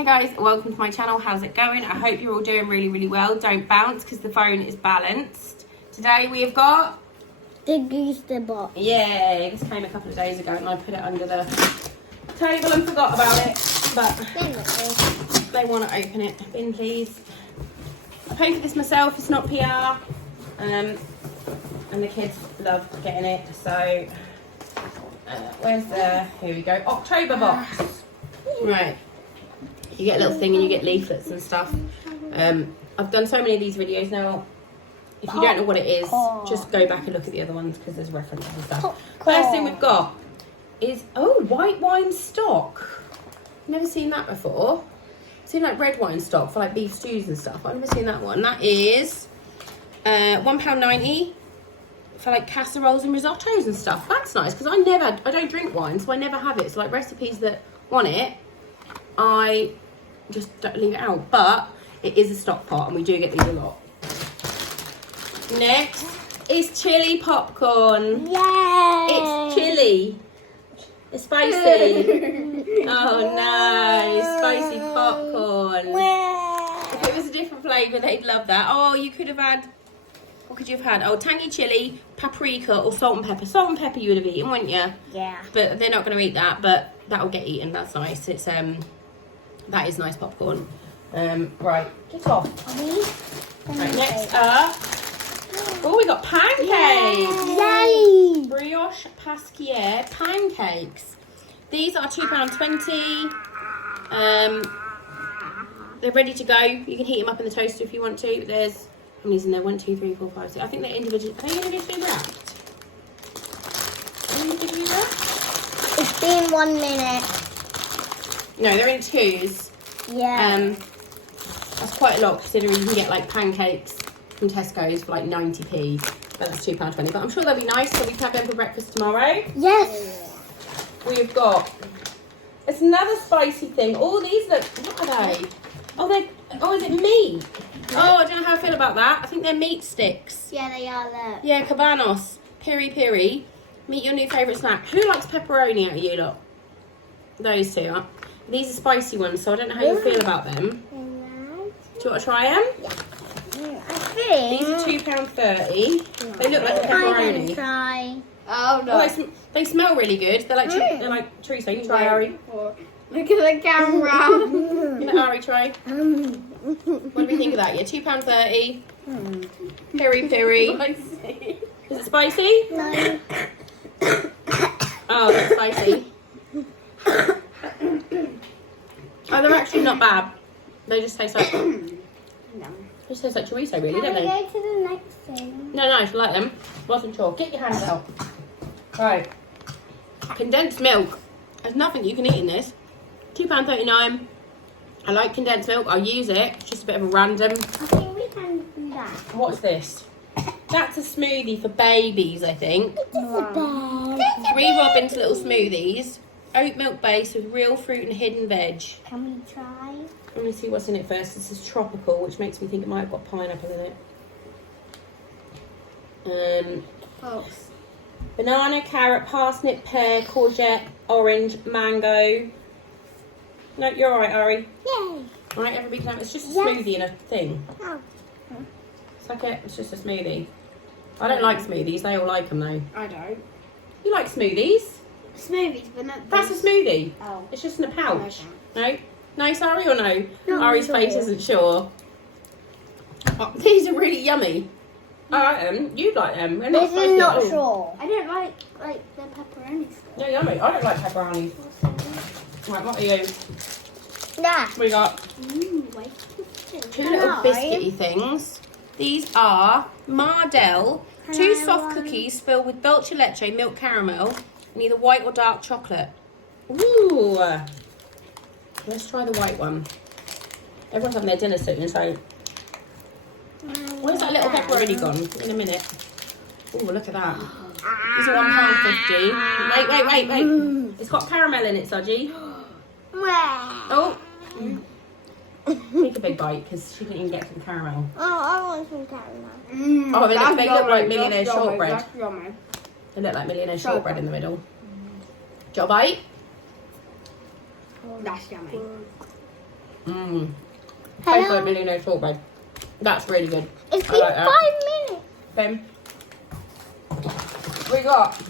Hey guys, welcome to my channel. How's it going? I hope you're all doing really well. Don't bounce because the phone is balanced. Today we have got Degustabox. yeah, this came a couple of days ago and I put it under the table and forgot about it, but they want to open it. Bin please. I paid for this myself, it's not PR, and the kids love getting it, so where's the, here we go, October box. Right, you get a little thing and you get leaflets and stuff. I've done so many of these videos now. If you don't know what it is, just go back and look at the other ones because there's references and stuff. First thing we've got is, oh, white wine stock. Never seen that before. I've seen like red wine stock for like beef stews and stuff. I've never seen that one. That is £1.90 for like casseroles and risottos and stuff. That's nice because I don't drink wine, so I never have it. So like recipes that want it, I just don't leave it out. But it is a stock pot and we do get these a lot. Next is chili popcorn. Yay! It's chili. It's spicy. Oh no, spicy popcorn. If it was a different flavour, they'd love that. Oh, you could have had, what could you have had? Oh, tangy chili, paprika, or salt and pepper. Salt and pepper you would have eaten, wouldn't you? Yeah. But they're not going to eat that, but that will get eaten. That's nice. It's that is nice popcorn. Right, get off. Right, next up. Oh, we got pancakes. Yay! Brioche Pancakes pancakes. These are £2.20. They're ready to go. You can heat them up in the toaster if you want to. There's, how many's in there? 1, 2, 3, 4, 5, 6. I think they're individually. Are they individually wrapped? Individually wrapped? It's been 1 minute. No, they're in twos. Yeah. That's quite a lot considering you can get like pancakes from Tesco's for like 90p. But that's £2.20. But I'm sure they'll be nice, so we can have them for breakfast tomorrow. Yes. We've got, it's another spicy thing. Oh, these look, what are they? Oh, is it meat? Oh, I don't know how I feel about that. I think they're meat sticks. Yeah, they are. Look. Yeah, Cabanos. Piri. Meet your new favourite snack. Who likes pepperoni out of you lot? Those two. These are spicy ones, so I don't know how you feel about them. Do you want to try them? Yeah. I think. These are £2.30. They look like a pepperoni. Try. Oh no. Oh, they smell really good. They're like chorizo. You try, Ari. Look at the camera. Let Ari try. What do we think of that? Yeah, £2.30. Piri. Is it spicy? No. Oh, that's spicy. Oh, they're actually not bad. They just taste like just taste like chorizo, really, don't they? Go to the next thing. No, I like them. Wasn't sure. Get your hands out. Right. Condensed milk. There's nothing you can eat in this. £2.39. I like condensed milk. I'll use it. It's just a bit of a random. I think we can do that. What's this? That's a smoothie for babies, I think. It's a bed. 3 Robin's little smoothies. Oat milk base with real fruit and hidden veg. Can we try? Let me see what's in it first. This is tropical, which makes me think it might have got pineapple in it. Banana, carrot, parsnip, pear, courgette, orange, mango. No, you're alright, Ari. Yay. Alright, everybody can have it. It's just a smoothie in a thing. Oh. It's just a smoothie. I don't like smoothies. They all like them though. I don't. You like smoothies? Smoothies, but not. That's a smoothie. Oh. It's just in a pouch. Okay. No? Nice, Ari, or no? Not Ari's sure. face isn't sure. Oh, these are really yummy. I like them. You like them. They're not This spicy is not at all. sure. I don't like the pepperoni stuff. They're yummy. I don't like pepperonis. Right, what are you? Yeah. We got Wait. 2 little biscuity things. These are Mardell, 2 soft cookies filled with dulce leche, milk caramel, and either white or dark chocolate. Ooh. Let's try the white one. Everyone's having their dinner soon, so. Where's that little pepperoni gone? In a minute. Ooh, look at that. These are £1.50. Wait. It's got caramel in it, Sodgy. Oh. Take a big bite because she didn't even get some caramel. Oh, I want some caramel. Oh, they look like millionaire shortbread. That's yummy. They look like millionaire shortbread in the middle. Do you want a bite? That's yummy. Mmm. Tastes like millionaire shortbread. That's really good. It's I been like that. 5 minutes. Then we got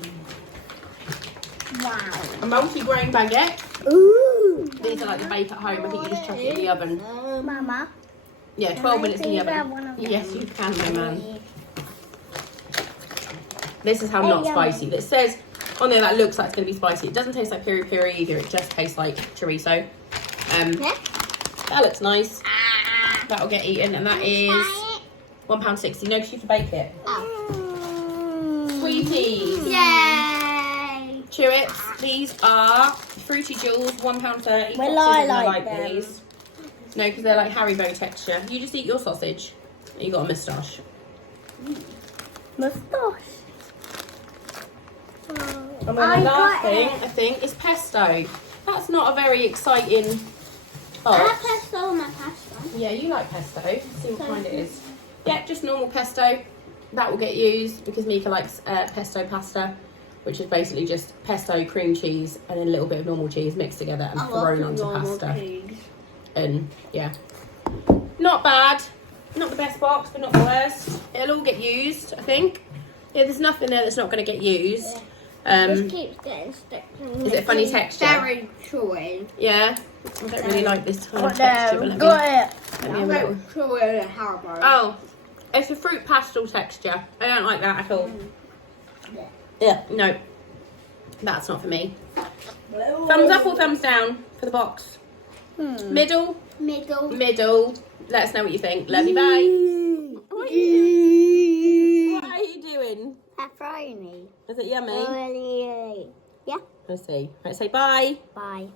Wow. a multi-grain baguette. Ooh. These are like the bake at home. I think you just chuck it in the oven. Mama. Yeah, Can 12 I minutes in the please have one oven. of them? Yes, you can, my man. This is how not spicy. It says on there that looks like it's going to be spicy. It doesn't taste like piri piri either. It just tastes like chorizo. That looks nice. That'll get eaten, and that is £1.60. No, because you have to bake it. Sweeties. Yay! Chewits. These are Fruity Jewels, £1.30. Well, Foxes, I like them. these. No, because they're like Haribo texture. You just eat your sausage. You got a moustache. Moustache. And then the last thing, I think, is pesto. That's not a very exciting I box. have pesto on my pasta. Yeah, you like pesto. Let's see what kind it is. Yeah, just normal pesto. That will get used because Mika likes pesto pasta, which is basically just pesto, cream cheese, and then a little bit of normal cheese mixed together and thrown onto pasta. And yeah, not bad. Not the best box, but not the worst. It'll all get used, I think. Yeah, there's nothing there that's not going to get used. This keeps getting stuck. Is it a funny texture? Very chewy. Yeah. I don't really like this kind of texture. But let me have a little. Chewy and Haribo. Oh, it's a fruit pastel texture. I don't like that at all. Yeah, no. That's not for me. Thumbs up or thumbs down for the box? Middle? Middle. Middle. Let us know what you think. Love you, bye. What are you doing? Pepperoni. Is it yummy? Really? Yeah. Let's see. Let's say bye. Bye.